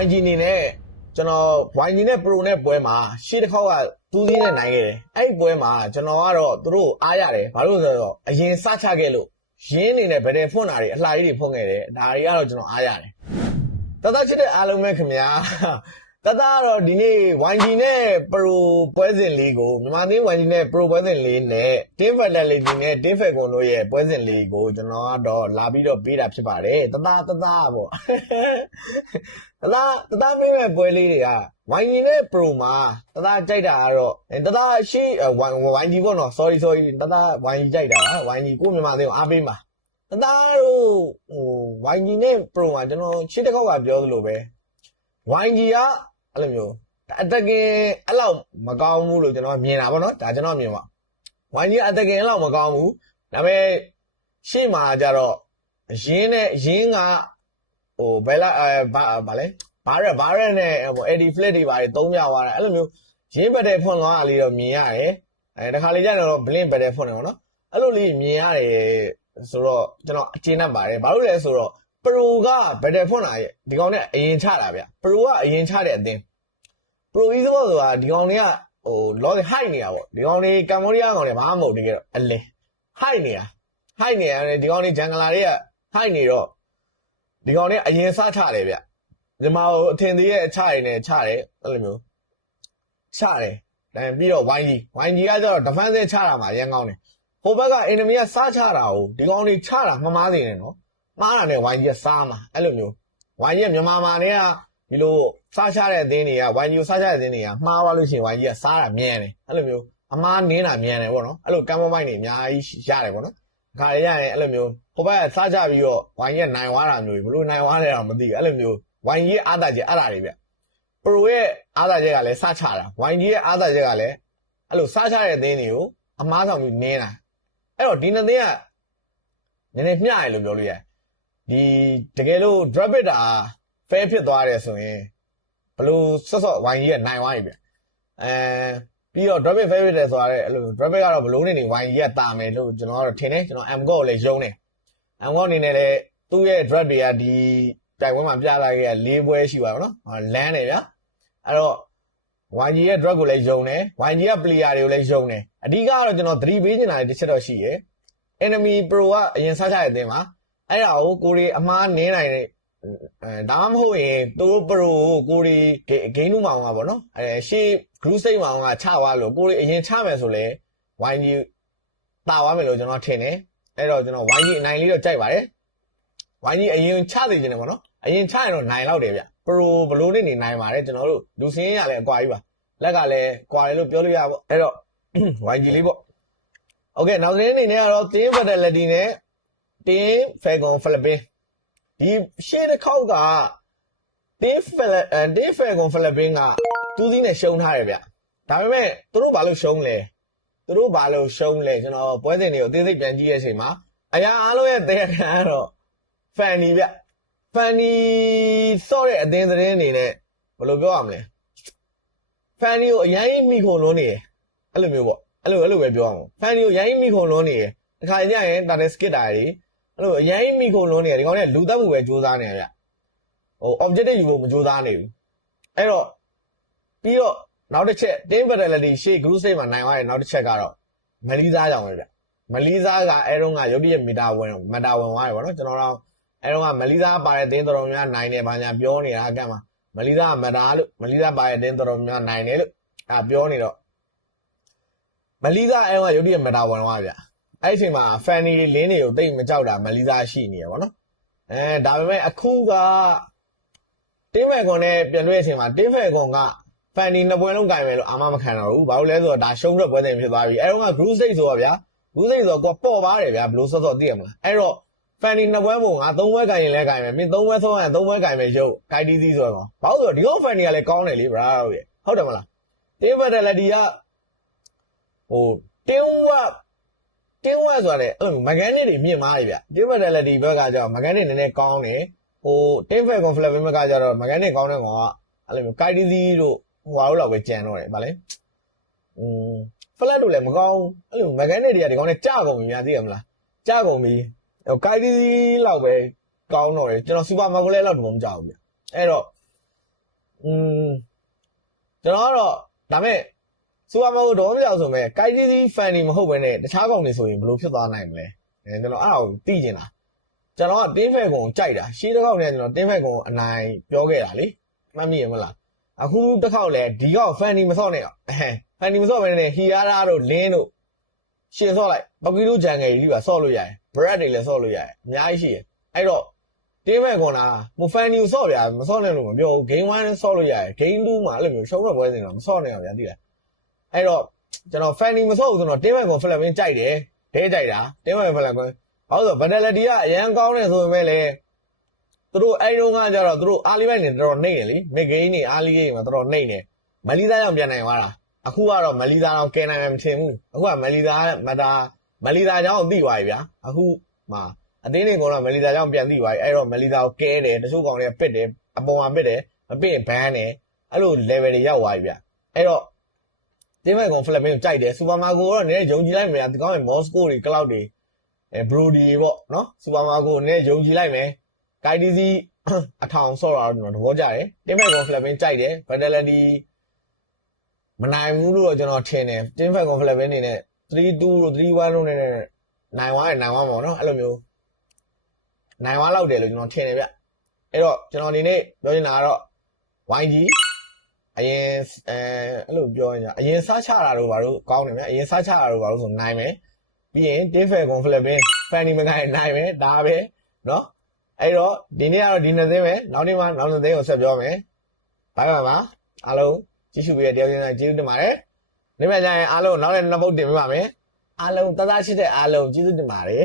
YG အနေနဲ့ကျွန်တော် YG နဲ့ Pro နဲ့ပွဲမှာရှေ့တစ်ခေါက်ကသူးသီးနဲ့နိုင်ခဲ့တယ်အဲ့ဒီပွဲမှာကျွန်တော်ကတော့သူတို့အားရတယ်ဘာလို့လဲဆိုတော့အရင်စချခဲ့လို့ရင်းနေနဲ့ဗဒယ်ဖွင့်တာတွေအလှကြီးတွေဖွင့်ခဲ့တယ်ဒါတွေကတော့ကျွန်တော်အားရတယ်တသက်ချစ်တဲ့အားလုံးပဲခင်ဗျာတသက်ကတော့ဒီနေ့ YG နဲ့ Pro ပွဲစဉ်လေးကိုမြန်မာသင်း YG နဲ့ Pro ပွဲစဉ်လေးနဲ့ Team Fidelity နဲ့ Team Falcon တို့ရဲ့ပွဲစဉ်လေးကိုကျွန်တော်ကတော့လာပြီးတော့ပေးတာဖြစ်ပါတယ်တသက်ပေါ့တသက်ပေးမဲ့ပွဲလေးတွေက YG နဲ့ Pro မှာတသက်ကြိုက်တာကတော့တသက်ရှေ့ YG ပေါ့နော် sorry တသက် YG ကြိုက်တာပါ YG ကိုမြန်မာသင်းကိုအားပေးပါတသက်တို့YG နဲ့ Pro မှာကျွန်တော်ရှေ့တစ်ခေါက်ကပြောသလိုပဲ YG ကအဲ့လိုမျိုးအတက်ကင်အဲ့လောက်မကောင်းဘူးလို့ကျွန်တော်မြင်တာပေါ့နော်ဒါကျွန်တော်မြင်ပါ YG ကအတက်ကင်အဲ့လောက်မကောင်းဘူးဒါပေမဲ့ရှေ့မှာကြတော့ရင်းကဘယ်လာဘာလဲဘာရက်နဲ့Eddie Flick တွေပါတယ်သုံးပြသွားတာအဲ့လိုမျိုးရင်းပတ်တဲ့ဖွင့်သွားတာလေးတော့မြင်ရတယ်တခါလေကျတော့ Blink ပတ်တဲ့ဖွင့်တယ်ပေါ့နော်အဲ့လိုလေးမြင်ရတယ်ဆိုတော့ကျွန်တော်အကျဉ်းတတ်ပါတယ်ဘာလို့လဲဆိုတော့ Pro ကဘယ်တယ်ဖွင့်လာရဲ့ဒီကောင်နဲ့အရင်ချတာဗျ Pro ကအရင်ချတဲ့အသင်း Pro Esports ဆိုတာဒီကောင်တွေကလောက high နေတာပေါ့ဒီကောင်တွေကမ်ဘောဒီးယားကောင်တွေဘာမှမဟုတ်တကယ်တော့အလဲ high နေတာဒီကောင်တွေဂျန်ဂလာတွေက high နေတော့ဒီကောင်တွေအရင်စချတယ်ဗျဒီမှာအထင်သေးရဲ့ချရနေချတယ်အဲ့လိုမျိုးချတယ်ဒါပြီးတော့ YG ကကျတော့ defense ချတာမှာရန်ကောင်းတယ်ဟိုဘက်က enemy ကစချတာကိုဒီကောင်တွေချတာမှားနေတယ်နော်မှားတာနဲ့ YG ကစားမှာအဲ့လိုမျိုး YG ကမြန်မာမှာနဲ့ကဒီလိုစားချတဲ့အသင်းတွေက YG ကိုစားချတဲ့အသင်းတွေကမှားသွားလို့ရှိရင် YG ကစားတာမြန်တယ်အဲ့လိုမျိုးအမှားနင်းတာမြန်တယ်ပေါ့နော်အဲ့လိုကမ်ဘောပိုက်တွေအများကြီးရတယ်ပေါ့နော်ခါရရရင်အဲ့လိုမျိုးဟိုဘက်ကစားချပြီးတော့ YG ကနိုင်သွားတာမျိုးဘယ်လိုနိုင်သွားလဲတော့မသိဘူးအဲ့လိုမျိုး YG ရဲ့အားသာချက်အဲ့ဒါတွေဗျ Pro ရဲ့အားသာချက်ကလည်းစချတာ YG ရဲ့အားသာချက်ကလည်းအဲ့လိုစားချတဲ့အသင်းတွေကိုအမှားဆောင်ပြီးနင်းတာအဲ့တော့ဒီနှစ်သင်းကနည်းနည်းမျှရလို့ပြောလို့ရတယ်ဒီတကယ်လို့ drop it တာ fair ဖြစ်သွားတယ်ဆိုရင်ဘလို့ဆော့ YG ကနိုင်သွားပြီဗျပြီးတော့ drop it fair ဖြစ်တယ်ဆိုတာလည်းအဲ့လို drop it ကတော့ဘလို့နေနေ YG ကတာမယ်လို့ကျွန်တော်ကတော့ထင်တယ်ကျွန်တော် MGO ကိုလည်းယုံတယ် MGO အနေနဲ့လည်းသူ့ရဲ့ drop တွေကဒီတိုင်ဝမ်မှာပြလာခဲ့ရ၄ပွဲရှိပါတော့နော်လမ်းတယ်ဗျာအဲ့တော့ YG ရဲ့ drop ကိုလည်းယုံတယ် YG က player တွေကိုလည်းယုံတယ်အဓိကကတော့ကျွန်တော်သတိပေးနေတာတစ်ချက်တော့ရှိရယ် enemy pro ကအရင်စားချတဲ့အသင်းမှာအဲ့ဒါကိုကိုရီအမားနင်းနိုင်တယ်ဒါမှမဟုတ်ရင်သူတို့ pro ကိုရီဂိမ်းနူးမောင်ကပေါ့နော်ရှေ့ group stage မောင်ကချသွားလို့ကိုရီအရင်ချမယ်ဆိုလဲ YG တာသွားမယ်လို့ကျွန်တော်ထင်တယ်အဲ့တော့ကျွန်တော် YG အနိုင်လေးတော့ကြိုက်ပါတယ် YG အရင်ချသေးတယ်ပေါ့နော်အရင်ချရင်တော့နိုင်လောက်တယ်ဗျ pro ဘလို့နေနိုင်ပါတယ်ကျွန်တော်တို့လူစင်းရလည်းအကွာကြီးပါလက်ကလည်းကွာတယ်လို့ပြောလို့ရပါအဲ့တော့ YG လေးပေါ့โอเคနောက်သတင်းအနေနဲ့ကတော့ Team Fidelity နဲ့ Team Falcon Philippines ဒီရှေ့တစ်ခေါက်က Team Falcon Philippines ကတူးသီးနဲ့ရှုံးထားတယ်ဗျဒါပေမဲ့သူတို့ဘာလို့ရှုံးလဲကျွန်တော်ပွဲစဉ်တွေကိုအသေးစိတ်ပြန်ကြည့်ရတဲ့အချိန်မှာအရာအားလုံးရဲ့တကယ်ကတော့ Fanny ဗျ Fanny ဆော့တဲ့အသင်းသတင်းအနေနဲ့ဘယ်လိုပြောရမလဲ Fanny ကိုအရင်မိခုံလုံးနေတယ်အဲ့လိုမျိုးပေါ့အဲ့လိုပဲပြောအောင် Fanny ကိုအရင်မိခုံလုံးနေတယ်တခါကျရင်တာတဲ့ skit တာတွေအဲ့လိုအရင်မိခုံလုံးနေတယ်ဒီကောင်ကလူတက်မှုပဲစူးစမ်းနေရဗျobjective ယူဖို့မစူးစမ်းနေဘူးအဲ့တော့ပြီးတော့နောက်တစ်ချက် Team Fidelity ရှေ့ group stage မှာနိုင်သွားတယ်နောက်တစ်ချက်ကတော့မလီစားကြောင်ပဲဗျမလီစားကအဲတော့ကရုပ်ပြည့်မီတာဝင်သွားတယ်ဗောနော်ကျွန်တော်တို့အဲတော့ကမလီစားပါတဲ့တင်းတော်တော်များနိုင်တယ်ဘာညာပြောနေတာအကန့်မှာမလီစားမတာလို့မလီစားပါတဲ့တင်းတော်တော်များနိုင်တယ်လို့ပြောနေတော့မလီစားအဲတော့ကရုပ်ပြည့်မီတာဝင်သွားဗျအဲ့ဒီအချိန်မှာ Fanny လင်းတွေကိုတိတ်မကြောက်တာမလီစားရှိနေရဗောနော်ဒါပေမဲ့အခုက Team Falcon နဲ့ပြန်တွေ့တဲ့အချိန်မှာ Team Falcon က Fanny နှစ်ပွဲလုံးကင်မယ်လို့အာမမခံတော့ဘူးဘာလို့လဲဆိုတော့ဒါရှုံးတဲ့ပွဲစဉ်ဖြစ်သွားပြီအဲတော့က group stage ဆိုတော့ဗျာ group stage ဆိုတော့ကိုပေါ့ပါတယ်ဗျာဘလို့စောသိရမလားအဲ့တော့ Fanny နှစ်ပွဲပုံငါသုံးပွဲကင်ရင်လည်းကင်မယ်မင်းသုံးပွဲဆုံးရင်သုံးပွဲကင်မယ်ရုပ် KTC ဆိုတော့ဘာလို့ဆိုတော့ဒီကောင် Fanny ကလည်းကောင်းတယ်လေဗျာဟုတ်တယ်မလား Team Fidelity ကTeam Work ဆိုတာလေအဲ့လို mechanic တွေမြင့်မားတယ်ဗျ Team Fidelity ဘက်ကကျတော့ mechanic နည်းနည်းကောင်းတယ်Team Falcon Philippines ဘက်ကကျတော့ mechanic ကောင်းတဲ့ကောင်ကအဲ့လိုမျိုး KTC တို့ဟိုလောက်ပဲကြံတော့တယ်ဗာလေflat တို့လည်းမကောင်းအဲ့လို mechanic တွေကဒီကောင်နဲ့ကြကုန်ပြီများသိရမလားကြကုန်ပြီKTC လောက်ပဲကောင်းတော့တယ်ကျွန်တော် Super Marco လည်းလောက်တော့မကြောက်ဘူးဗျအဲ့တော့ ကျွန်တော်ကတော့ဒါမဲ့စူပါမာကိုတော့မပြောက်ဆိုမဲ့ကိုက်ကြီးစီဖန်နေမဟုတ်ဘဲနဲ့တခြားကောင်တွေဆိုရင်ဘယ်လိုဖြစ်သွားနိုင်မလဲကျွန်တော်အဲ့ဒါကိုသိကျင်တာကျွန်တော်ကတင်းဖက်ကုံကြိုက်တာရှေးတစ်ခေါက်နဲ့ကျွန်တော်တင်းဖက်ကုံအနိုင်ပြောခဲ့တာလေမှတ်မိရမလားအခုတစ်ခေါက်လဲဒီကောက်ဖန်နေမစော့နဲ့ဖန်နေမစော့ဘဲနဲ့ဟီယာရာတို့လင်းတို့ရှင်စော့လိုက်ပကီတို့ဂျန်ငယ်ကြီးကစော့လို့ရတယ်ဘရက်တွေလည်းစော့လို့ရတယ်အများကြီးရှိတယ်အဲ့တော့တင်းမဲ့ကွန်တာမဖန်နီကိုစော့ပြမစော့နဲ့လို့မပြောဘူး game 1စော့လို့ရတယ် game 2မှာအဲ့လိုမျိုးရှုံးတော့ပွဲစဉ်တော့မစော့နဲ့အောင်ဗျာသိလားအဲ့တော့ကျွန်တော်ဖန်နီမစော့ဘူးဆိုတော့တင်းမဲ့ကွန်ဖလက်ပင်းကြိုက်တယ်ဒဲကြိုက်တာတင်းမဲ့ဖလက်ကွန်ဘာလို့ဆိုဗန်ဒယ်လတီကအရန်ကောင်းတယ်ဆိုပေမဲ့လည်းသူတို့အဲ့တော့ကကြတော့သူတို့အာလီဘိုက်နေတော်တော်နှိမ့်တယ်လေမစ်ဂိမ်းနေအာလီဂိမ်းမှာတော်တော်နှိမ့်တယ်မလီသားကြောင့်ပြန်နိုင်သွားတာအခုကတော့မလီသားတော့ကဲနိုင်မှမထင်ဘူးအခုကမလီသားကြောင့်သိသွားပြီဗျာအခုမှအသေးလေးကတော့မလီသားကြောင့်ပြန်သိသွားပြီအဲ့တော့မလီသားကိုကဲတယ်တချို့ကောင်တွေကပစ်တယ်အပေါ်မှာပစ်တယ်မပစ်ရင်ဘန်းတယ်အဲ့လို level တွေရောက်သွားပြီဗျအဲ့တော့တင်းမဲ့ကောင်ဖလက်ပင်းကိုကြိုက်တယ်စူပါမာကိုကတော့နည်းနည်းယုံကြည်လိုက်မယ်ဒီကောင်ရဲ့ မော်စကိုတွေကလောက်တွေဘရိုဒီပေါ့နော်စူပါမာကိုနည်းယုံကြည်လိုက်မယ်ကိုက်ဒီစီအထောင်ဆော့တာတော့ကျွန်တော်သဘောကျတယ်တင်းမဲ့ကောင်ဖလက်ပင်းကြိုက်တယ်ဗန်ဒယ်လတီမနိုင်ဘူးလို့ကျွန်တော်ထင်တယ်တင်းဖက်ကောင်ဖလက်ပင်းနေနဲ့3-2တို့3-1တို့နဲ့နိုင်သွားတယ်နိုင်သွားမှာပေါ့နော်အဲ့လိုမျိုးနိုင်သွားလောက်တယ်လို့ကျွန်တော်ထင်တယ်ဗျအဲ့တော့ကျွန်တော်ဒီနေ့ပြောချင်တာကတော့ YG အရင်အဲ့လိုပြောရင်အရင်စားချတာတို့ဘာလို့ကောင်းတယ်ဗျအရင်စားချတာတို့ဘာလို့ဆိုနိုင်မယ်ပြီးရင်တင်းဖက်ကောင်ဖလက်ပင်းဖန်နီမကိုင်းနိုင်မယ်ဒါပဲနော်အဲ့တော့ဒီနေ့ကတော့ဒီနှစ်သိန်းပဲနောက်နေ့မှနောက်နှစ်သိန်းကိုဆက်ပြောမယ်ဘိုင်ဘိုင်ပါအားလုံးကြည့်ရှုပေးတဲ့တရားချင်းတိုင်းကျေးဇူးတင်ပါတယ်နေ့မှကျရင်အားလုံးနောက်လည်းနှစ်ပုတ်တင်ပေးပါမယ်အားလုံးတသားရှိတဲ့အားလုံးကျေးဇူးတင်ပါတယ်